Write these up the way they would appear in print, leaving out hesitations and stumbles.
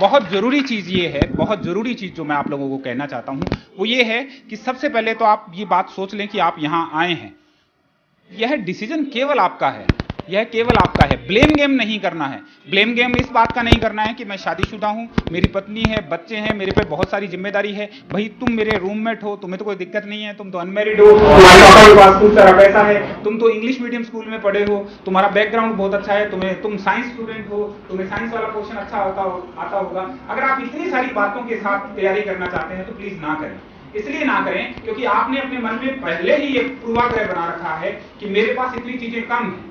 बहुत ज़रूरी चीज़ ये है, बहुत ज़रूरी चीज़ जो मैं आप लोगों को कहना चाहता हूँ वो ये है कि सबसे पहले तो आप ये बात सोच लें कि आप यहाँ आए हैं, यह डिसीजन केवल आपका है, यह केवल आपका है। ब्लेम गेम नहीं करना है। ब्लेम गेम इस बात का नहीं करना है कि मैं शादीशुदा हूं, मेरी पत्नी है, बच्चे हैं, मेरे पे बहुत सारी जिम्मेदारी है। भाई तुम मेरे रूममेट हो, तुम्हें तो कोई दिक्कत नहीं है, तुम तो अनमैरिड हो, तुम्हारे पापा के पास खूब सारा पैसा है, तुम तो इंग्लिश मीडियम स्कूल में पढ़े हो, तुम्हारा बैकग्राउंड बहुत अच्छा है, तुम साइंस स्टूडेंट हो, तुम्हें साइंस वाला पोर्शन अच्छा आता होगा। अगर आप इतनी सारी बातों के साथ तैयारी करना चाहते हैं तो प्लीज ना करें। इसलिए ना करें क्योंकि आपने अपने मन में पहले ही एक पूर्वाग्रह बना रखा है कि मेरे पास इतनी चीजें कम है।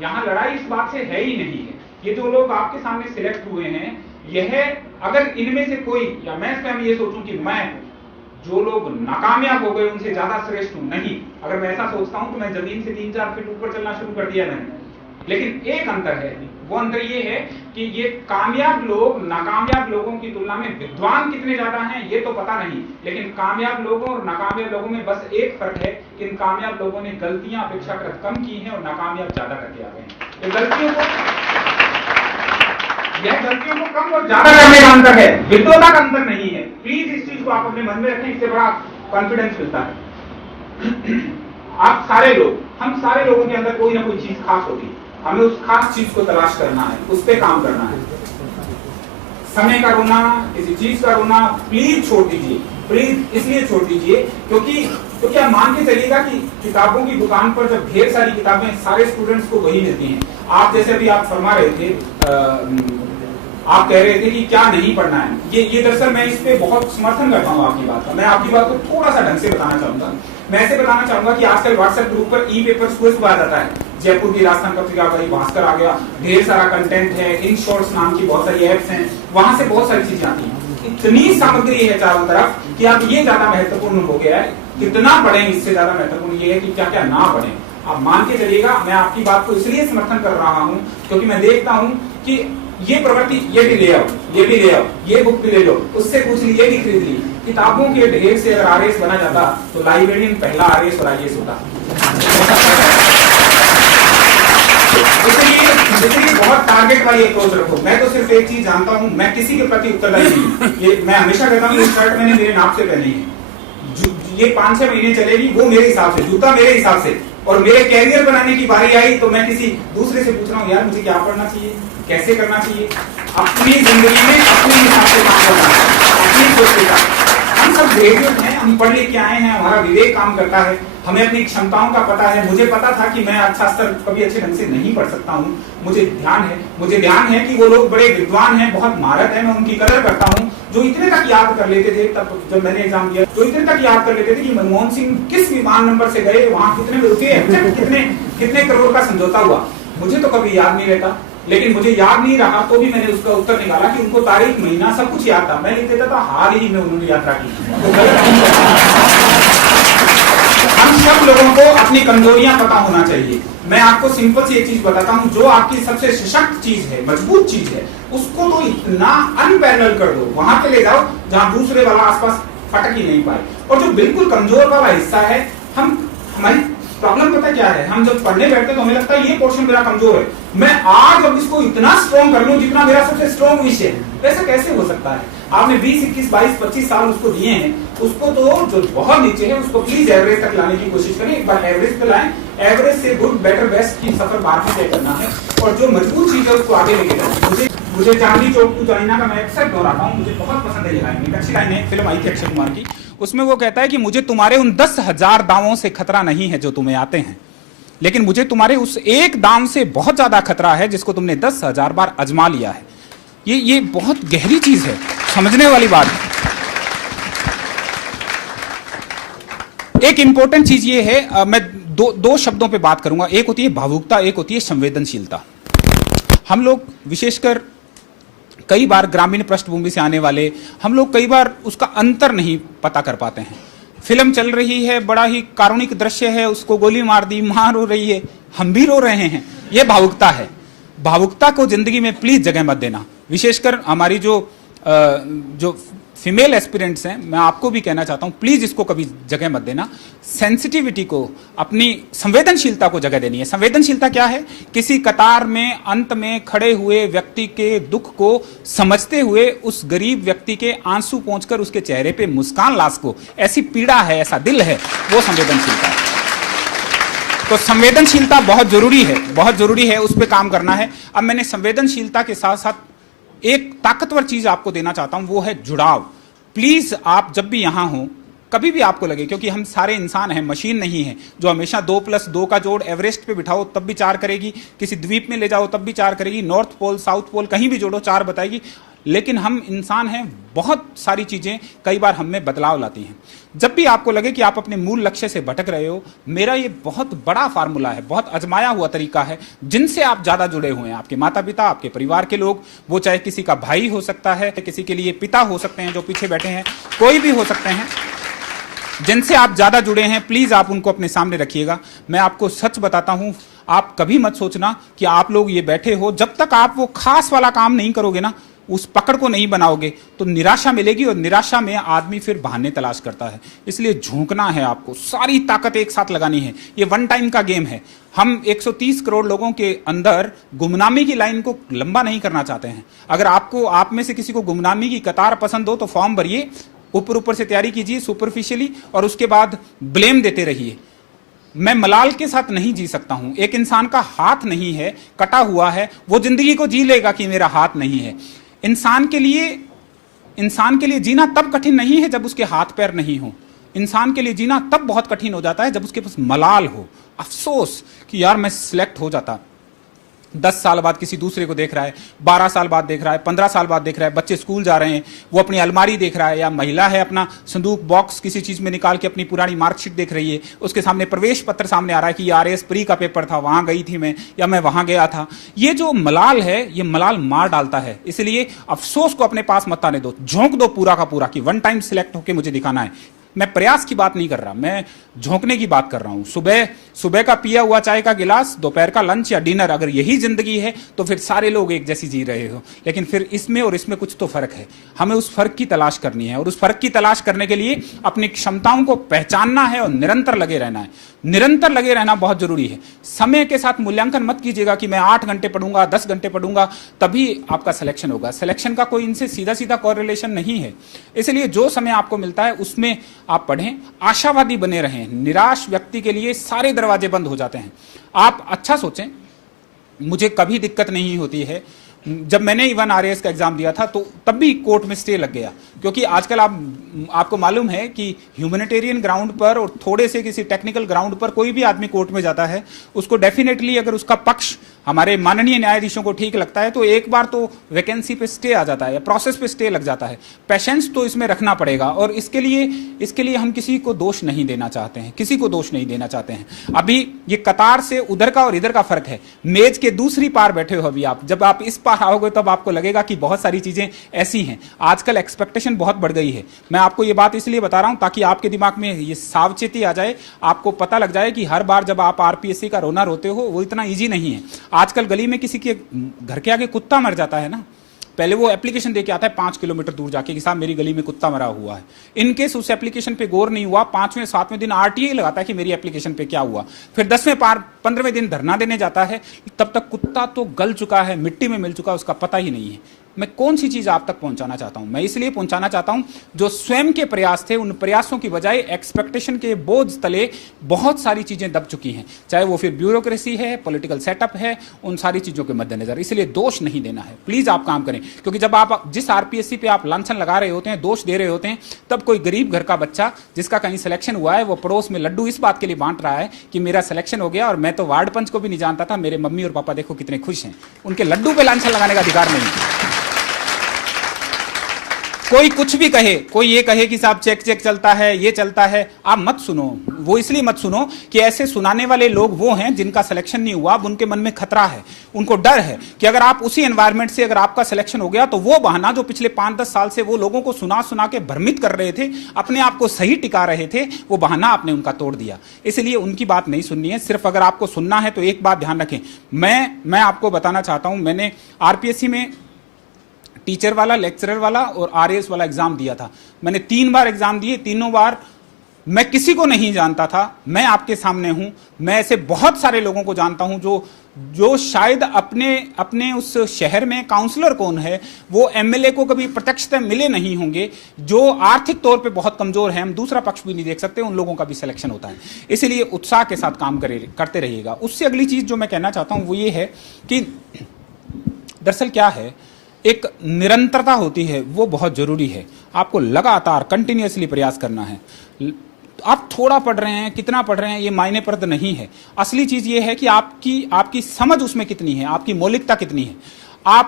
यहां लड़ाई इस बात से है ही नहीं है। ये जो लोग आपके सामने सिलेक्ट हुए हैं, यह अगर इनमें से कोई, या मैं स्वयं ये सोचूं कि मैं जो लोग नाकामयाब हो गए उनसे ज्यादा श्रेष्ठ हूं, नहीं। अगर मैं ऐसा सोचता हूं तो मैं जमीन से 3-4 फीट ऊपर चलना शुरू कर दिया मैंने। लेकिन एक अंतर है, वो अंतर ये है कि ये कामयाब लोग नाकामयाब लोगों की तुलना में विद्वान कितने ज्यादा हैं ये तो पता नहीं, लेकिन कामयाब लोगों और नाकामयाब लोगों में बस एक फर्क है कि इन कामयाब लोगों ने गलतियां अपेक्षाकृत कम की हैं और नाकामयाब ज्यादा करके आ गए हैं। यह गलतियों को कम और ज्यादा करने का अंतर है, विद्वता का अंतर नहीं है। प्लीज इस चीज को आप अपने मन में रखें, इससे बड़ा कॉन्फिडेंस मिलता है। आप सारे लोग, हम सारे लोगों के अंदर कोई ना कोई चीज खास होती है, हमें उस खास चीज को तलाश करना है, उस पे काम करना है। समय का रोना, किसी चीज का रोना प्लीज छोड़ दीजिए, प्लीज इसलिए छोड़ दीजिए क्योंकि आप मान के चलिएगा कि किताबों की दुकान पर जब ढेर सारी किताबें सारे स्टूडेंट्स को वही मिलती हैं। आप जैसे अभी आप फरमा रहे थे, आप कह रहे थे कि क्या नहीं पढ़ना है, ये दरअसल मैं इस पे बहुत समर्थन करता हूँ आपकी बात का। मैं आपकी बात को थोड़ा सा ढंग से बताना चाहूंगा। मैं ऐसे बताना चाहूंगा कि आजकल व्हाट्सएप ग्रुप पर ई पेपर सुबह आ जाता है, जयपुर की राजस्थान पत्रिका का भास्कर आ गया, ढेर सारा कंटेंट है, इन शॉर्ट्स नाम की बहुत सारी एप्स हैं, वहां से बहुत सारी चीजें आती हैं। इतनी सामग्री है चारों तरफ कि अब ये ज्यादा महत्वपूर्ण हो गया है, कितना पढ़ें इससे ज्यादा महत्वपूर्ण ये है कि क्या क्या ना पढ़ें। आप मान के चलिएगा, मैं आपकी बात को इसलिए समर्थन कर रहा हूँ क्योंकि मैं देखता हूँ कि ये प्रवृत्ति, ये भी ले आओ, ये भी ले आओ, ये बुक भी ले लो, उससे पूछ ली, ये भी खरीद ली। किताबों के ढेर से अगर आरएस बना जाता तो लाइब्रेरियन पहला आरएस और आईएएस होता। इसलिए बहुत टारगेट वाली अप्रोच रखो। मैं तो सिर्फ एक चीज जानता हूँ, मैं किसी के प्रति उत्तरदायी नहीं। ये मैं हमेशा कहता हूँ, ये शर्ट मैंने मेरे नाप से पहनी है, ये 5-6 महीने चलेगी, वो मेरे हिसाब से, जूता मेरे हिसाब से। और मेरे कैरियर बनाने की बारी आई तो मैं किसी दूसरे से पूछ रहा हूँ, यार मुझे क्या पढ़ना चाहिए, कैसे करना चाहिए। अपनी जिंदगी में अपने हिसाब से काम करना है, अपनी सोच के साथ। हम सब ग्रेजुएट हैं, हम पढ़ लिख के आए हैं, हमारा विवेक काम करता है, हमें अपनी क्षमताओं का पता है। मुझे पता था कि मैं अच्छा स्तर कभी अच्छे ढंग से नहीं पढ़ सकता हूँ। मुझे ध्यान है कि वो लोग बड़े विद्वान हैं, बहुत महारत है, मैं उनकी कदर करता हूँ, जो इतने तक याद कर लेते थे। तब जब मैंने एग्जाम दिया तो इतने तक याद कर लेते थे कि मनमोहन सिंह किस विमान नंबर से गए, वहां कितने रुपए, कितने करोड़ का समझौता हुआ। मुझे तो कभी याद नहीं रहता, लेकिन मुझे याद नहीं रहा तो भी मैंने उसका उत्तर निकाला कि उनको तारीख, महीना सब कुछ याद था। मैं लिख देता था हाल ही में उन्होंने यात्रा की। हम सब लोगों को अपनी कमजोरियां पता होना चाहिए। मैं आपको सिंपल सी एक चीज बताता हूं, जो आपकी सबसे सशक्त चीज है, मजबूत चीज है, उसको तो इतना अनपैरेलल कर दो, वहां पे ले जाओ जहां दूसरे वाला आसपास फटक ही नहीं पाए। और जो बिल्कुल कमजोर वाला हिस्सा है, हमारी प्रॉब्लम पता क्या है, हम जब पढ़ने बैठते तो हमें लगता है ये पोर्शन मेरा कमजोर है, मैं आज अब इसको इतना स्ट्रॉन्ग कर लूं जितना मेरा सबसे स्ट्रॉन्ग विषय है। ऐसा कैसे हो सकता है? आपने 20, 21, 22, 25 साल उसको दिए हैं, उसको तो जो बहुत नीचे है उसको प्लीज एवरेज तक लाने की कोशिश करें। एक बार एवरेज पे लाएं, एवरेज से गुड, बेटर, बेस्ट की सफर बाहर में तय करना है, और जो मजबूत चीज है उसको आगे लेके जाना। मुझे चांदनी चौक टू चाइना का मैं अक्सर दोहराता हूँ, मुझे बहुत पसंद है ये लाइन। एक अच्छी लाइन है, फिल्म आई थी अक्षय कुमार की, उसमें वो कहता है कि मुझे तुम्हारे उन 10,000 दावों से खतरा नहीं है जो तुम्हें आते हैं, लेकिन मुझे तुम्हारे उस एक दाम से बहुत ज्यादा खतरा है जिसको तुमने 10,000 बार आजमा लिया है। ये बहुत गहरी चीज है, समझने वाली बात है। एक इंपॉर्टेंट चीज ये है, मैं दो शब्दों पे बात करूंगा। एक होती है भावुकता, एक होती है संवेदनशीलता। हम लोग विशेषकर कई बार ग्रामीण पृष्ठभूमि से आने वाले हम लोग कई बार उसका अंतर नहीं पता कर पाते हैं। फिल्म चल रही है, बड़ा ही कारुणिक दृश्य है, उसको गोली मार दी, मां रो रही है, हम भी रो रहे हैं, ये भावुकता है। भावुकता को जिंदगी में प्लीज जगह मत देना। विशेषकर हमारी जो जो फीमेल एस्पिरेंट्स हैं, मैं आपको भी कहना चाहता हूं, प्लीज इसको कभी जगह मत देना। सेंसिटिविटी को, अपनी संवेदनशीलता को जगह देनी है। संवेदनशीलता क्या है? किसी कतार में अंत में खड़े हुए व्यक्ति के दुख को समझते हुए उस गरीब व्यक्ति के आंसू पहुंचकर उसके चेहरे पे मुस्कान ला सको, ऐसी पीड़ा है, ऐसा दिल है, वो संवेदनशीलता है। तो संवेदनशीलता बहुत जरूरी है, बहुत जरूरी है, उस पर काम करना है। अब मैंने संवेदनशीलता के साथ साथ एक ताकतवर चीज आपको देना चाहता हूं, वो है जुड़ाव। प्लीज आप जब भी यहां हो, कभी भी आपको लगे, क्योंकि हम सारे इंसान हैं, मशीन नहीं है जो हमेशा 2+2 का जोड़ एवरेस्ट पे बिठाओ तब भी 4 करेगी, किसी द्वीप में ले जाओ तब भी 4 करेगी, नॉर्थ पोल साउथ पोल कहीं भी जोड़ो 4 बताएगी। लेकिन हम इंसान हैं, बहुत सारी चीजें कई बार हम में बदलाव लाती हैं। जब भी आपको लगे कि आप अपने मूल लक्ष्य से भटक रहे हो, मेरा ये बहुत बड़ा फार्मूला है, बहुत आजमाया हुआ तरीका है, जिनसे आप ज्यादा जुड़े हुए हैं, आपके माता पिता, आपके परिवार के लोग, वो चाहे किसी का भाई हो सकता है, किसी के लिए पिता हो सकते हैं जो पीछे बैठे हैं, कोई भी हो सकते हैं, जिनसे आप ज्यादा जुड़े हैं, प्लीज आप उनको अपने सामने रखिएगा। मैं आपको सच बताता हूं, आप कभी मत सोचना कि आप लोग ये बैठे हो, जब तक आप वो खास वाला काम नहीं करोगे ना, उस पकड़ को नहीं बनाओगे, तो निराशा मिलेगी, और निराशा में आदमी फिर बहाने तलाश करता है। इसलिए झोंकना है आपको, सारी ताकत एक साथ लगानी है। ये वन टाइम का गेम है। हम 130 करोड़ लोगों के अंदर गुमनामी की लाइन को लंबा नहीं करना चाहते हैं। अगर आपको, आप में से किसी को गुमनामी की कतार पसंद हो तो फॉर्म भरिए, ऊपर ऊपर से तैयारी कीजिए सुपरफिशियली, और उसके बाद ब्लेम देते रहिए। मैं मलाल के साथ नहीं जी सकता हूं। एक इंसान का हाथ नहीं है, कटा हुआ है, वो जिंदगी को जी लेगा कि मेरा हाथ नहीं है। इंसान के लिए जीना तब कठिन नहीं है जब उसके हाथ पैर नहीं हो। इंसान के लिए जीना तब बहुत कठिन हो जाता है जब उसके पास मलाल हो, अफसोस कि यार मैं सिलेक्ट हो जाता। 10 साल बाद किसी दूसरे को देख रहा है, 12 साल बाद देख रहा है, 15 साल बाद देख रहा है, बच्चे स्कूल जा रहे हैं, वो अपनी अलमारी देख रहा है, या महिला है अपना संदूक बॉक्स किसी चीज में निकाल के अपनी पुरानी मार्कशीट देख रही है, उसके सामने प्रवेश पत्र सामने आ रहा है कि RAS प्री का पेपर था, वहां गई थी मैं, या मैं वहां गया था। ये जो मलाल है, ये मलाल मार डालता है। इसलिए अफसोस को अपने पास मत आने दो, झोंक दो पूरा का पूरा कि वन टाइम सिलेक्ट होकर मुझे दिखाना है। मैं प्रयास की बात नहीं कर रहा, मैं झोंकने की बात कर रहा हूं। सुबह का पिया हुआ चाय का गिलास, दोपहर का लंच या डिनर, अगर यही जिंदगी है तो फिर सारे लोग एक जैसी जी रहे हो। लेकिन फिर इसमें और इसमें कुछ तो फर्क है। हमें उस फर्क की तलाश करनी है, और उस फर्क की तलाश करने के लिए अपनी क्षमताओं को पहचानना है और निरंतर लगे रहना है। निरंतर लगे रहना बहुत जरूरी है। समय के साथ मूल्यांकन मत कीजिएगा कि मैं 8 घंटे पढ़ूंगा, 10 घंटे पढ़ूंगा तभी आपका सिलेक्शन होगा। सिलेक्शन का कोई इनसे सीधा सीधा कोरिलेशन नहीं है। इसलिए जो समय आपको मिलता है उसमें आप पढ़ें, आशावादी बने रहें। निराश व्यक्ति के लिए सारे दरवाजे बंद हो जाते हैं। आप अच्छा सोचें, मुझे कभी दिक्कत नहीं होती है। जब मैंने इवन RAS का एग्जाम दिया था तो तब भी कोर्ट में स्टे लग गया, क्योंकि आजकल आपको मालूम है कि ह्यूमैनिटेरियन ग्राउंड पर और थोड़े से किसी टेक्निकल ग्राउंड पर कोई भी आदमी कोर्ट में जाता है, उसको डेफिनेटली अगर उसका पक्ष हमारे माननीय न्यायाधीशों को ठीक लगता है तो एक बार तो वैकेंसी पे स्टे आ जाता है या प्रोसेस पे स्टे लग जाता है। पेशेंस तो इसमें रखना पड़ेगा, और इसके लिए हम किसी को दोष नहीं देना चाहते हैं, किसी को दोष नहीं देना चाहते हैं। अभी ये कतार से उधर का और इधर का फर्क है। मेज के दूसरी पार बैठे हो अभी आप, जब आप इस पार आओगे तब आपको लगेगा कि बहुत सारी चीजें ऐसी हैं। आजकल एक्सपेक्टेशन बहुत बढ़ गई है। मैं आपको ये बात इसलिए बता रहा हूं ताकि आपके दिमाग में ये सावचेती आ जाए, आपको पता लग जाए कि हर बार जब आप RPSC का रोना रोते हो वो इतना ईजी नहीं है। आजकल गली में किसी के घर के आगे कुत्ता मर जाता है ना, पहले वो एप्लीकेशन देके आता है 5 किलोमीटर दूर जाके कि साहब मेरी गली में कुत्ता मरा हुआ है। इनकेस उस एप्लीकेशन पे गौर नहीं हुआ, 5वें 7वें दिन RTA लगाता है कि मेरी एप्लीकेशन पे क्या हुआ, फिर 10वें 15वें दिन धरना देने जाता है, तब तक कुत्ता तो गल चुका है, मिट्टी में मिल चुका है, उसका पता ही नहीं है। मैं कौन सी चीज आप तक पहुंचाना चाहता हूं? मैं इसलिए पहुंचाना चाहता हूं जो स्वयं के प्रयास थे, उन प्रयासों की बजाय एक्सपेक्टेशन के बोझ तले बहुत सारी चीजें दब चुकी हैं, चाहे वो फिर ब्यूरोक्रेसी है, पॉलिटिकल सेटअप है, उन सारी चीजों के मद्देनजर। इसलिए दोष नहीं देना है, प्लीज आप काम करें, क्योंकि जब आप जिस RPSC पे आप लांछन लगा रहे होते हैं, दोष दे रहे होते हैं, तब कोई गरीब घर का बच्चा जिसका कहीं सिलेक्शन हुआ है, वो पड़ोस में लड्डू इस बात के लिए बांट रहा है कि मेरा सिलेक्शन हो गया और मैं तो वार्ड पंच को भी नहीं जानता था, मेरे मम्मी और पापा देखो कितने खुश हैं। उनके लड्डू पे लांछन लगाने का अधिकार नहीं। कोई कुछ भी कहे, कोई ये कहे कि साहब चेक चलता है, ये चलता है, आप मत सुनो। वो इसलिए मत सुनो कि ऐसे सुनाने वाले लोग वो हैं जिनका सिलेक्शन नहीं हुआ, अब उनके मन में खतरा है, उनको डर है कि अगर आप उसी एनवायरनमेंट से अगर आपका सिलेक्शन हो गया तो वो बहाना जो पिछले 5-10 साल से वो लोगों को सुना सुना के भ्रमित कर रहे थे, अपने आप को सही टिका रहे थे, वो बहाना आपने उनका तोड़ दिया। इसलिए उनकी बात नहीं सुननी है। सिर्फ अगर आपको सुनना है तो एक बात ध्यान रखें, मैं आपको बताना चाहता हूं, मैंने RPSC में टीचर वाला, लेक्चरर वाला और आरएएस वाला एग्जाम दिया था। मैंने 3 बार एग्जाम दिए, तीनों बार मैं किसी को नहीं जानता था। मैं आपके सामने हूं, मैं ऐसे बहुत सारे लोगों को जानता हूं जो शायद अपने उस शहर में काउंसलर कौन है, वो एमएलए को कभी प्रत्यक्षतः मिले नहीं होंगे, जो आर्थिक तौर पे बहुत कमजोर है, हम दूसरा पक्ष भी नहीं देख सकते, उन लोगों का भी सिलेक्शन होता है। इसलिए उत्साह के साथ काम करते रहिएगा। उससे अगली चीज जो मैं कहना चाहता हूं वो ये है कि दरअसल क्या है, एक निरंतरता होती है, वो बहुत जरूरी है। आपको लगातार कंटिन्यूअसली प्रयास करना है। आप थोड़ा पढ़ रहे हैं, कितना पढ़ रहे हैं, ये मायने प्रद नहीं है। असली चीज ये है कि आपकी समझ उसमें कितनी है, आपकी मौलिकता कितनी है।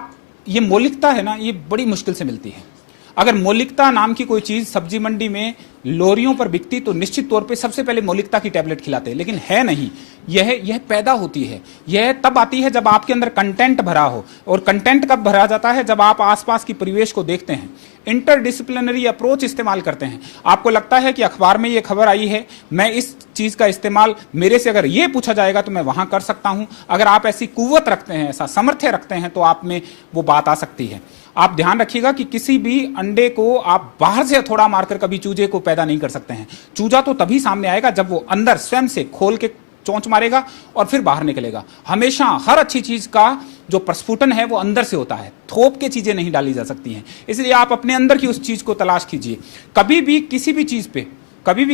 ये मौलिकता है ना, ये बड़ी मुश्किल से मिलती है। अगर मौलिकता नाम की कोई चीज सब्जी मंडी में लोरियों पर बिकती तो निश्चित तौर पे सबसे पहले मौलिकता की टैबलेट खिलाते, लेकिन है नहीं। यह पैदा होती है, यह तब आती है जब आपके अंदर कंटेंट भरा हो। और कंटेंट कब भरा जाता है? जब आप आसपास की परिवेश को देखते हैं, इंटरडिसिप्लिनरी अप्रोच इस्तेमाल करते हैं। आपको लगता है कि अखबार में ये खबर आई है, मैं इस चीज का इस्तेमाल, मेरे से अगर ये पूछा जाएगा तो मैं वहां कर सकता हूं। अगर आप ऐसी कुव्वत रखते हैं, ऐसा सामर्थ्य रखते हैं, तो आप में वो बात आ सकती है। आप ध्यान रखिएगा कि किसी भी अंडे को आप बाहर से थोड़ा मारकर कभी चूजे को पैदा नहीं कर सकते हैं। चूजा तो तभी सामने आएगा जब वो अंदर स्वयं से खोल के चोंच मारेगा और फिर बाहर निकलेगा। हमेशा हर अच्छी चीज का जो प्रस्फुटन है वो अंदर से होता है, थोप के चीजें नहीं डाली जा सकती हैं। इसलिए आप अपने अंदर की उस चीज को तलाश कीजिए। कभी भी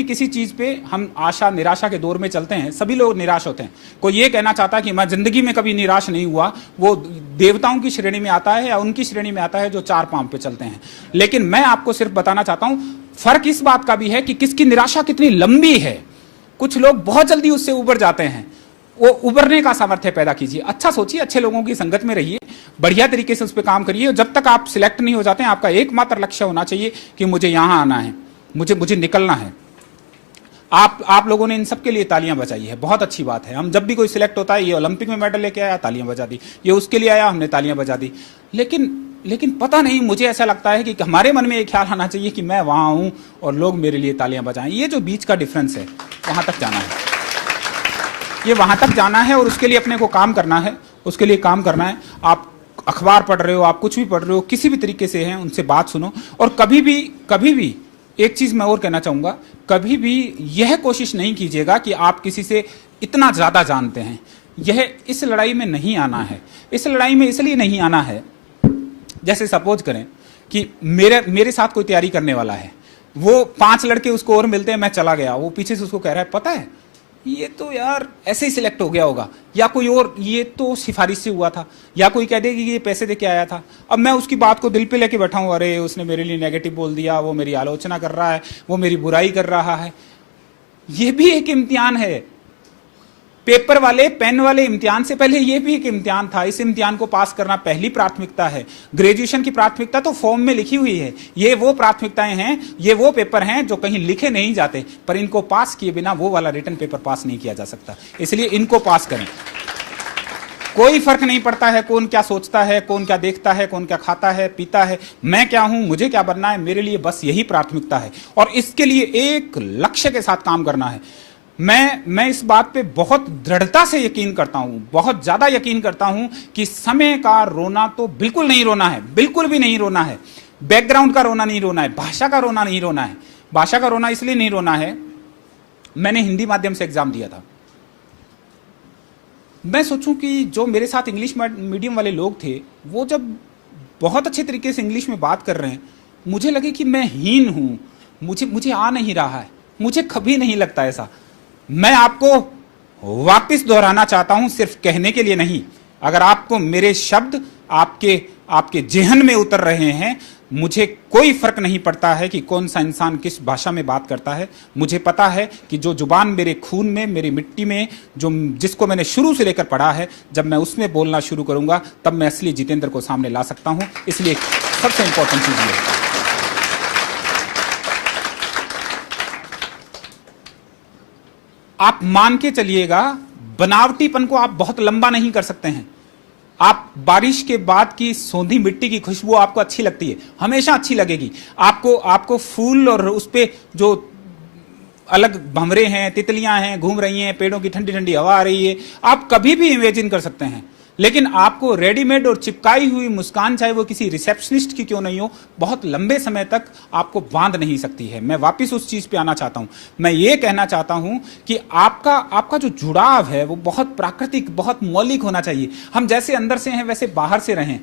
किसी चीज पे हम आशा निराशा के दौर में चलते हैं, सभी लोग निराश होते हैं। कोई ये कहना चाहता है कि मैं जिंदगी में कभी निराश नहीं हुआ, वो देवताओं की श्रेणी में आता है या उनकी श्रेणी में आता है जो 4 पांव पे चलते हैं। लेकिन मैं आपको सिर्फ बताना चाहता हूं, फर्क इस बात का भी है कि किसकी निराशा कितनी लंबी है। कुछ लोग बहुत जल्दी उससे उबर जाते हैं, वो उबरने का सामर्थ्य पैदा कीजिए। अच्छा सोचिए, अच्छे लोगों की संगत में रहिए, बढ़िया तरीके से उस पर काम करिए। जब तक आप सिलेक्ट नहीं हो जाते हैं, आपका एकमात्र लक्ष्य होना चाहिए कि मुझे यहां आना है, मुझे निकलना है। आप लोगों ने इन सब के लिए तालियां बजाई है, बहुत अच्छी बात है। हम जब भी कोई सिलेक्ट होता है, ये ओलंपिक में मेडल लेके आया, तालियां बजा दी, ये उसके लिए आया, हमने तालियां बजा दी। लेकिन पता नहीं, मुझे ऐसा लगता है कि हमारे मन में ये ख्याल आना चाहिए कि मैं वहां हूं और लोग मेरे लिए तालियां बजाएं। ये जो बीच का डिफरेंस है, वहां तक जाना है, ये वहां तक जाना है और उसके लिए अपने को काम करना है, उसके लिए काम करना है। आप अखबार पढ़ रहे हो, आप कुछ भी पढ़ रहे हो, किसी भी तरीके से हैं, उनसे बात सुनो। और कभी भी एक चीज मैं और कहना चाहूंगा, कभी भी यह कोशिश नहीं कीजिएगा कि आप किसी से इतना ज्यादा जानते हैं। यह इस लड़ाई में नहीं आना है। इस लड़ाई में इसलिए नहीं आना है, जैसे सपोज करें कि मेरे साथ कोई तैयारी करने वाला है, वो 5 लड़के उसको और मिलते हैं, मैं चला गया, वो पीछे से उसको कह रहा है, पता है ये तो यार ऐसे ही सिलेक्ट हो गया होगा, या कोई और, ये तो सिफारिश से हुआ था, या कोई कह देगी कि ये पैसे दे के आया था। अब मैं उसकी बात को दिल पे लेके बैठा हूं, अरे उसने मेरे लिए नेगेटिव बोल दिया, वो मेरी आलोचना कर रहा है, वो मेरी बुराई कर रहा है। ये भी एक इम्तिहान है। पेपर वाले, पेन वाले इम्तिहान से पहले यह भी एक इम्तिहान था। इस इम्तिहान को पास करना पहली प्राथमिकता है। ग्रेजुएशन की प्राथमिकता तो फॉर्म में लिखी हुई है। ये वो प्राथमिकताएं हैं, ये वो पेपर हैं जो कहीं लिखे नहीं जाते, पर इनको पास किए बिना वो वाला रिटन पेपर पास नहीं किया जा सकता। इसलिए इनको पास करें। कोई फर्क नहीं पड़ता है कौन क्या सोचता है, कौन क्या देखता है, कौन क्या खाता है पीता है, मैं क्या हूं, मुझे क्या बनना है, मेरे लिए बस यही प्राथमिकता है। और इसके लिए एक लक्ष्य के साथ काम करना है। मैं इस बात पे बहुत दृढ़ता से यकीन करता हूं, बहुत ज्यादा यकीन करता हूं कि समय का रोना तो बिल्कुल नहीं रोना है, बिल्कुल भी नहीं रोना है। बैकग्राउंड का रोना नहीं रोना है, भाषा का रोना नहीं रोना है। भाषा का रोना इसलिए नहीं रोना है, मैंने हिंदी माध्यम से एग्जाम दिया था। मैं सोचूं कि जो मेरे साथ इंग्लिश मीडियम वाले लोग थे, वो जब बहुत अच्छे तरीके से इंग्लिश में बात कर रहे हैं, मुझे लगे कि मैं हीन हूं, मुझे आ नहीं रहा है। मुझे कभी नहीं लगता ऐसा। मैं आपको वापस दोहराना चाहता हूं, सिर्फ कहने के लिए नहीं। अगर आपको मेरे शब्द आपके जेहन में उतर रहे हैं, मुझे कोई फर्क नहीं पड़ता है कि कौन सा इंसान किस भाषा में बात करता है। मुझे पता है कि जो जुबान मेरे खून में, मेरी मिट्टी में, जिसको मैंने शुरू से लेकर पढ़ा है, जब मैं उसमें बोलना शुरू करूंगा तब मैं असली जितेंद्र को सामने ला सकता हूं। इसलिए सबसे इंपॉर्टेंट चीज ये है। आप मान के चलिएगा, बनावटीपन को आप बहुत लंबा नहीं कर सकते हैं। आप बारिश के बाद की सोंधी मिट्टी की खुशबू आपको अच्छी लगती है, हमेशा अच्छी लगेगी। आपको फूल और उस पे जो अलग भंवरे हैं, तितलियां हैं, घूम रही हैं, पेड़ों की ठंडी ठंडी हवा आ रही है, आप कभी भी इमेजिन कर सकते हैं। लेकिन आपको रेडीमेड और चिपकाई हुई मुस्कान, चाहे वो किसी रिसेप्शनिस्ट की क्यों नहीं हो, बहुत लंबे समय तक आपको बांध नहीं सकती है। मैं वापस उस चीज पे आना चाहता हूं। मैं ये कहना चाहता हूं कि आपका जो जुड़ाव है वो बहुत प्राकृतिक, बहुत मौलिक होना चाहिए। हम जैसे अंदर से हैं वैसे बाहर से रहें।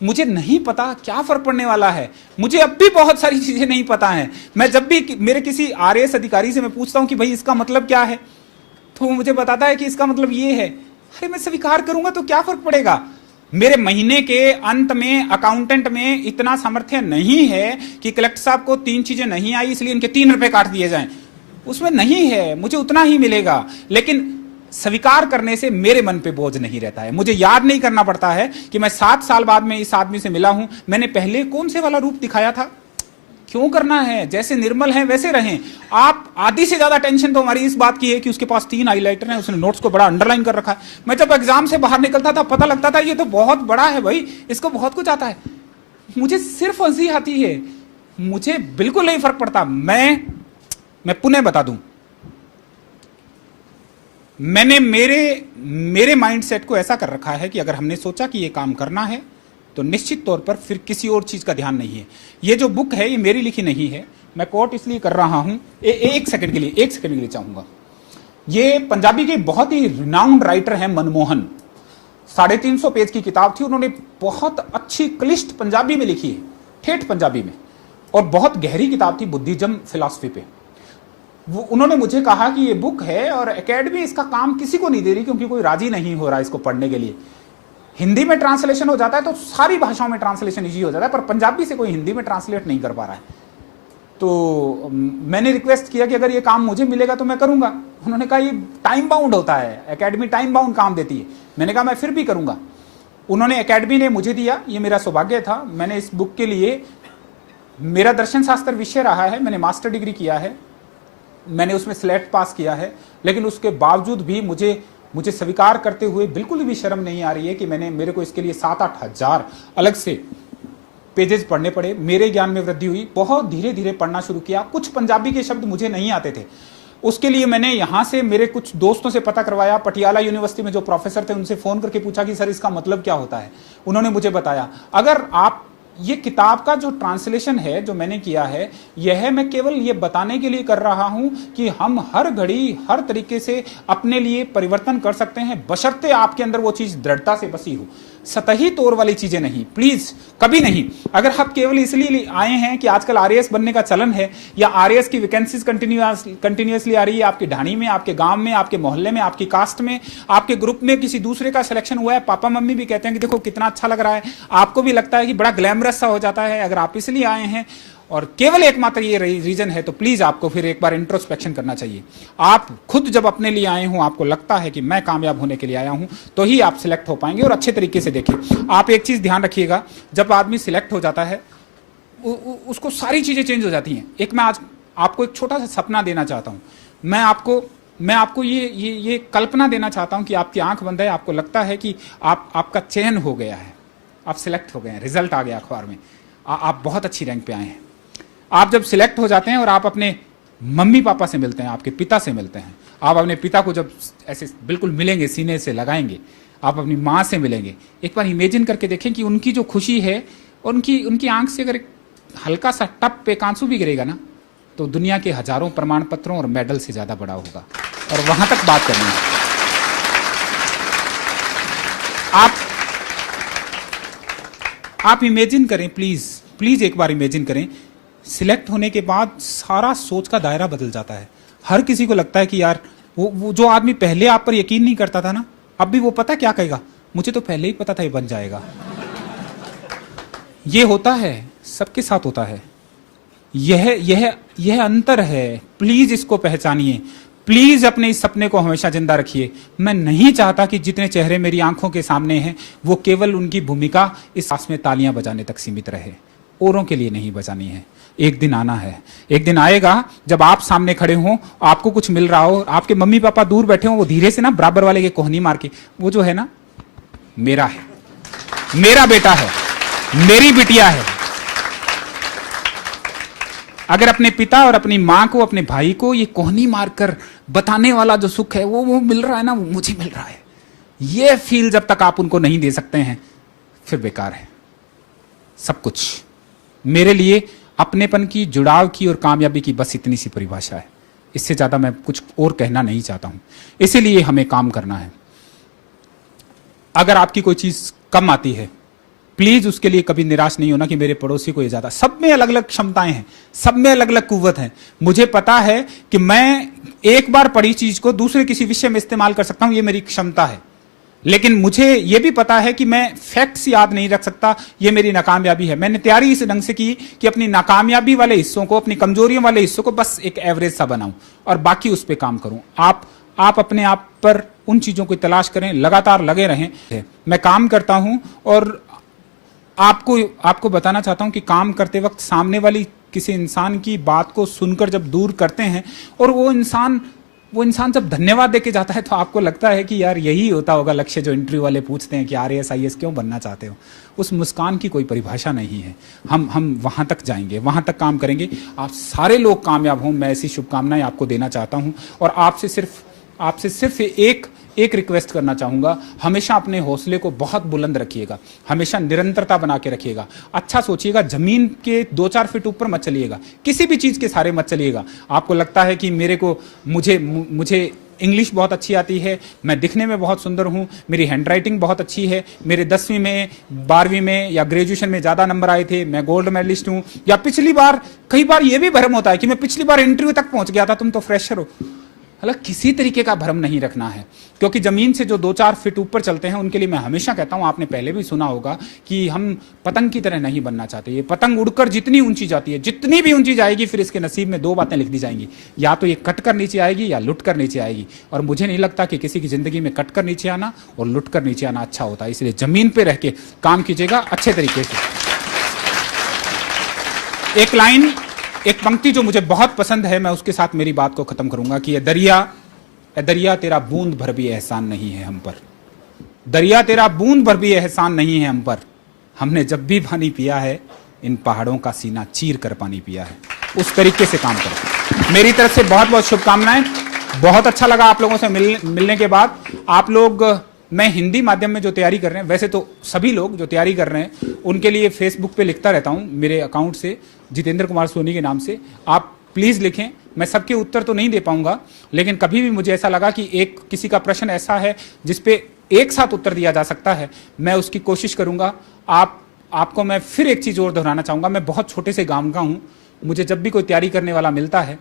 मुझे नहीं पता क्या फर्क पड़ने वाला है, मुझे अब भी बहुत सारी चीजें नहीं पता है। मैं जब भी मेरे किसी आरएएस अधिकारी से मैं पूछता हूं कि भाई इसका मतलब क्या है, तो वो मुझे बताता है कि इसका मतलब ये है। अरे मैं स्वीकार करूंगा तो क्या फर्क पड़ेगा? मेरे महीने के अंत में अकाउंटेंट में इतना सामर्थ्य नहीं है कि कलेक्टर साहब को 3 चीजें नहीं आई इसलिए इनके 3 रुपए काट दिए जाएं, उसमें नहीं है, मुझे उतना ही मिलेगा। लेकिन स्वीकार करने से मेरे मन पे बोझ नहीं रहता है। मुझे याद नहीं करना पड़ता है कि मैं 7 साल बाद में इस आदमी से मिला हूं, मैंने पहले कौन से वाला रूप दिखाया था। क्यों करना है? जैसे निर्मल हैं वैसे रहें। आप आधी से ज्यादा टेंशन तो हमारी इस बात की है कि उसके पास 3 हाइलाइटर हैं, उसने नोट्स को बड़ा अंडरलाइन कर रखा है। मैं जब एग्जाम से बाहर निकलता था पता लगता था ये तो बहुत बड़ा है भाई, इसको बहुत कुछ आता है। मुझे सिर्फ हंसी आती है, मुझे बिल्कुल नहीं फर्क पड़ता। मैं पुनः बता दूं, मैंने मेरे माइंडसेट को ऐसा कर रखा है कि अगर हमने सोचा कि ये काम करना है तो निश्चित तौर पर फिर किसी और चीज का ध्यान नहीं है। ये जो बुक है ये मेरी लिखी नहीं है, मैं कोट इसलिए कर रहा हूं, एक सेकंड के लिए चाहूंगा। ये पंजाबी के बहुत ही रिनाउंड राइटर हैं मनमोहन, 350 पेज की किताब थी, उन्होंने बहुत अच्छी क्लिष्ट पंजाबी में लिखी है, ठेठ पंजाबी में, और बहुत गहरी किताब थी बुद्धिज्म फिलॉसफी पे। उन्होंने मुझे कहा कि ये बुक है और एकेडमी इसका काम किसी को नहीं दे रही क्योंकि कोई राजी नहीं हो रहा इसको पढ़ने के लिए। हिंदी में ट्रांसलेशन हो जाता है तो सारी भाषाओं में ट्रांसलेशन इजी हो जाता है, पर पंजाबी से कोई हिंदी में ट्रांसलेट नहीं कर पा रहा है। तो मैंने रिक्वेस्ट किया कि अगर ये काम मुझे मिलेगा तो मैं करूंगा। उन्होंने कहा ये टाइम बाउंड होता है, एकेडमी टाइम बाउंड काम देती है। मैंने कहा मैं फिर भी करूंगा। उन्होंने, एकेडमी ने मुझे दिया, ये मेरा सौभाग्य था। मैंने इस बुक के लिए, मेरा दर्शन शास्त्र विषय रहा है, मैंने मास्टर डिग्री किया है, मैंने उसमें सिलेक्ट पास किया है, लेकिन उसके बावजूद भी मुझे स्वीकार करते हुए बिल्कुल भी शर्म नहीं आ रही है कि मेरे को इसके लिए 7-8 हजार अलग से पेजेस पढ़ने पड़े। मेरे ज्ञान में वृद्धि हुई, बहुत धीरे धीरे पढ़ना शुरू किया। कुछ पंजाबी के शब्द मुझे नहीं आते थे, उसके लिए मैंने यहां से मेरे कुछ दोस्तों से पता करवाया। पटियाला यूनिवर्सिटी में जो प्रोफेसर थे उनसे फोन करके पूछा कि सर इसका मतलब क्या होता है। उन्होंने मुझे बताया। अगर आप, ये किताब का जो ट्रांसलेशन है जो मैंने किया है, यह मैं केवल ये बताने के लिए कर रहा हूं कि हम हर घड़ी हर तरीके से अपने लिए परिवर्तन कर सकते हैं, बशर्ते आपके अंदर वो चीज दृढ़ता से बसी हो। सतही तौर वाली चीजें नहीं, प्लीज कभी नहीं। अगर आप केवल इसलिए आए हैं कि आजकल आरएएस बनने का चलन है या आरएएस की वैकेंसीज कंटिन्यूअसली आ रही है आपकी ढाणी में, आपके गांव में, आपके मोहल्ले में, आपकी कास्ट में, आपके ग्रुप में किसी दूसरे का सिलेक्शन हुआ है, पापा मम्मी भी कहते हैं कि देखो कितना अच्छा लग रहा है, आपको भी लगता है कि बड़ा ग्लैमरस सा हो जाता है। अगर आप इसलिए आए हैं और केवल एकमात्र ये रीजन है तो प्लीज आपको फिर एक बार इंट्रोस्पेक्शन करना चाहिए। आप खुद जब अपने लिए आए हों, आपको लगता है कि मैं कामयाब होने के लिए आया हूं, तो ही आप सिलेक्ट हो पाएंगे। और अच्छे तरीके से देखिए, आप एक चीज ध्यान रखिएगा, जब आदमी सिलेक्ट हो जाता है उसको सारी चीजें चेंज हो जाती हैं। एक मैं आज आपको एक छोटा सा सपना देना चाहता हूं। मैं आपको ये कल्पना देना चाहता हूं कि आपकी आंख बंद है, आपको लगता है कि आपका चयन हो गया है, आप सिलेक्ट हो गए हैं, रिजल्ट आ गया अखबार में, आप बहुत अच्छी रैंक पे आए हैं। आप जब सिलेक्ट हो जाते हैं और आप अपने मम्मी पापा से मिलते हैं, आपके पिता से मिलते हैं, आप अपने पिता को जब ऐसे बिल्कुल मिलेंगे, सीने से लगाएंगे, आप अपनी माँ से मिलेंगे, एक बार इमेजिन करके देखें कि उनकी जो खुशी है, उनकी आंख से अगर हल्का सा टप पे आंसू भी गिरेगा ना, तो दुनिया के हजारों प्रमाण पत्रों और मेडल से ज्यादा बड़ा होगा। और वहां तक बात करनी है। आप इमेजिन करें, प्लीज एक बार इमेजिन करें, सिलेक्ट होने के बाद सारा सोच का दायरा बदल जाता है। हर किसी को लगता है कि यार वो जो आदमी पहले आप पर यकीन नहीं करता था ना, अब भी वो पता क्या कहेगा, मुझे तो पहले ही पता था ये बन जाएगा। ये होता है, सबके साथ होता है। यह अंतर है। प्लीज इसको पहचानिए, प्लीज अपने इस सपने को हमेशा जिंदा रखिए। मैं नहीं चाहता कि जितने चेहरे मेरी आंखों के सामने हैं वो केवल उनकी भूमिका इस सास में तालियां बजाने तक सीमित रहे, औरों के लिए नहीं बजानी है। एक दिन आना है, एक दिन आएगा जब आप सामने खड़े हों, आपको कुछ मिल रहा हो, आपके मम्मी पापा दूर बैठे हों, वो धीरे से ना बराबर वाले के कोहनी मार के, वो जो है ना मेरा है, मेरा बेटा है, मेरी बिटिया है। अगर अपने पिता और अपनी मां को, अपने भाई को ये कोहनी मारकर बताने वाला जो सुख है वो मिल रहा है ना, वो मुझे मिल रहा है, ये फील जब तक आप उनको नहीं दे सकते हैं, फिर बेकार है सब कुछ। मेरे लिए अपनेपन की, जुड़ाव की और कामयाबी की बस इतनी सी परिभाषा है, इससे ज्यादा मैं कुछ और कहना नहीं चाहता हूं। इसीलिए हमें काम करना है। अगर आपकी कोई चीज कम आती है, प्लीज उसके लिए कभी निराश नहीं होना कि मेरे पड़ोसी को ये ज्यादा। सब में अलग अलग क्षमताएं हैं, सब में अलग अलग कुव्वत है। मुझे पता है कि मैं एक बार पढ़ी चीज को दूसरे किसी विषय में इस्तेमाल कर सकता हूं, ये मेरी क्षमता है। लेकिन मुझे यह भी पता है कि मैं फैक्ट्स याद नहीं रख सकता, यह मेरी नाकामयाबी है। मैंने तैयारी इस ढंग से की कि अपनी नाकामयाबी वाले हिस्सों को, अपनी कमजोरियों वाले हिस्सों को बस एक एवरेज सा बनाऊं और बाकी उस पर काम करूं। आप अपने आप पर उन चीजों की तलाश करें, लगातार लगे रहें। मैं काम करता हूं और आपको बताना चाहता हूं कि काम करते वक्त सामने वाली किसी इंसान की बात को सुनकर जब दूर करते हैं और वो इंसान जब धन्यवाद देके जाता है, तो आपको लगता है कि यार यही होता होगा लक्ष्य जो इंटरव्यू वाले पूछते हैं कि आरएएस आईएएस क्यों बनना चाहते हो। उस मुस्कान की कोई परिभाषा नहीं है। हम वहां तक जाएंगे, वहां तक काम करेंगे। आप सारे लोग कामयाब हों, मैं ऐसी शुभकामनाएं आपको देना चाहता हूं। और आपसे सिर्फ एक रिक्वेस्ट करना चाहूंगा, हमेशा अपने हौसले को बहुत बुलंद रखिएगा, हमेशा निरंतरता बना के रखिएगा। अच्छा सोचिएगा, जमीन के 2-4 फीट ऊपर मत चलिएगा, किसी भी चीज के सहारे मत चलिएगा। आपको लगता है कि मुझे इंग्लिश बहुत अच्छी आती है, मैं दिखने में बहुत सुंदर हूं, मेरी हैंडराइटिंग बहुत अच्छी है, मेरे 10वीं में, 12वीं में या ग्रेजुएशन में ज्यादा नंबर आए थे, मैं गोल्ड मेडलिस्ट हूं, या कई बार यह भी भ्रम होता है कि मैं पिछली बार इंटरव्यू तक पहुंच गया था, तुम तो फ्रेशर हो। हालांकि किसी तरीके का भ्रम नहीं रखना है, क्योंकि जमीन से जो 2-4 फीट ऊपर चलते हैं उनके लिए मैं हमेशा कहता हूं, आपने पहले भी सुना होगा कि हम पतंग की तरह नहीं बनना चाहते। ये पतंग उड़कर जितनी ऊंची जाती है, जितनी भी ऊंची जाएगी, फिर इसके नसीब में 2 बातें लिख दी जाएंगी, या तो ये कट कर नीचे आएगी या लुट कर नीचे आएगी। और मुझे नहीं लगता कि किसी की जिंदगी में कट कर नीचे आना और लुट कर नीचे आना अच्छा होता है। इसलिए जमीन पर रह के काम कीजिएगा अच्छे तरीके से। एक पंक्ति जो मुझे बहुत पसंद है, मैं उसके साथ मेरी बात को खत्म करूंगा कि दरिया तेरा बूंद भर भी एहसान नहीं है हम पर। दरिया तेरा बूंद भर भी एहसान नहीं है हम पर। हमने जब भी पानी पिया है, इन पहाड़ों का सीना चीर कर पानी पिया है। उस तरीके से काम करो। मेरी तरफ से बहुत बहुत शुभकामनाएं। बहुत अच्छा लगा आप लोगों से मिलने के बाद। आप लोग, मैं हिंदी माध्यम में जो तैयारी कर रहे हैं, वैसे तो सभी लोग जो तैयारी कर रहे हैं उनके लिए फेसबुक पे लिखता रहता हूं मेरे अकाउंट से, जितेंद्र कुमार सोनी के नाम से। आप प्लीज लिखें। मैं सबके उत्तर तो नहीं दे पाऊंगा, लेकिन कभी भी मुझे ऐसा लगा कि किसी का प्रश्न ऐसा है जिसपे एक साथ उत्तर दिया जा सकता है, मैं उसकी कोशिश करूंगा। आपको मैं फिर एक चीज और दोहराना चाहूंगा, मैं बहुत छोटे से गांव का हूं। मुझे जब भी कोई तैयारी करने वाला मिलता है,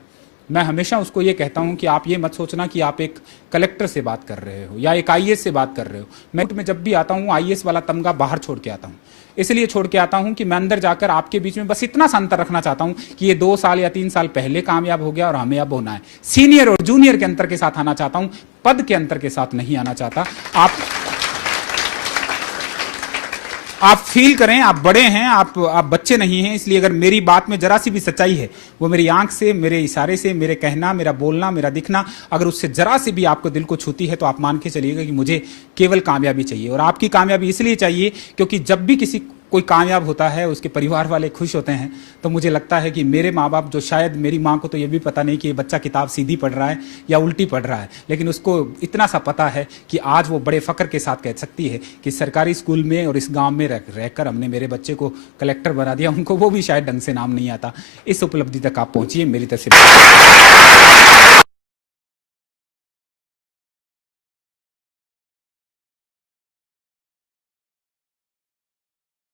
मैं हमेशा उसको ये कहता हूं कि आप ये मत सोचना कि आप एक कलेक्टर से बात कर रहे हो या एक आईएएस से बात कर रहे हो। मैं जब भी आता हूं, आईएएस वाला तमगा बाहर छोड़ के आता हूं। इसलिए छोड़ के आता हूं कि मैं अंदर जाकर आपके बीच में बस इतना सा अंतर रखना चाहता हूं कि ये 2 साल या 3 साल पहले कामयाब हो गया और हमें अब होना है। सीनियर और जूनियर के अंतर के साथ आना चाहता हूं, पद के अंतर के साथ नहीं आना चाहता। आप फील करें, आप बड़े हैं, आप बच्चे नहीं हैं। इसलिए अगर मेरी बात में जरा सी भी सच्चाई है, वो मेरी आंख से, मेरे इशारे से, मेरे कहना, मेरा बोलना, मेरा दिखना, अगर उससे जरा सी भी आपको दिल को छूती है, तो आप मान के चलिएगा कि मुझे केवल कामयाबी चाहिए। और आपकी कामयाबी इसलिए चाहिए क्योंकि जब भी कोई कामयाब होता है, उसके परिवार वाले खुश होते हैं, तो मुझे लगता है कि मेरे माँ बाप, जो शायद मेरी माँ को तो ये भी पता नहीं कि ये बच्चा किताब सीधी पढ़ रहा है या उल्टी पढ़ रहा है, लेकिन उसको इतना सा पता है कि आज वो बड़े फख्र के साथ कह सकती है कि सरकारी स्कूल में और इस गांव में रहकर हमने मेरे बच्चे को कलेक्टर बना दिया। उनको वो भी शायद ढंग से नाम नहीं आता। इस उपलब्धि तक आप पहुंचिए। मेरी तरफ से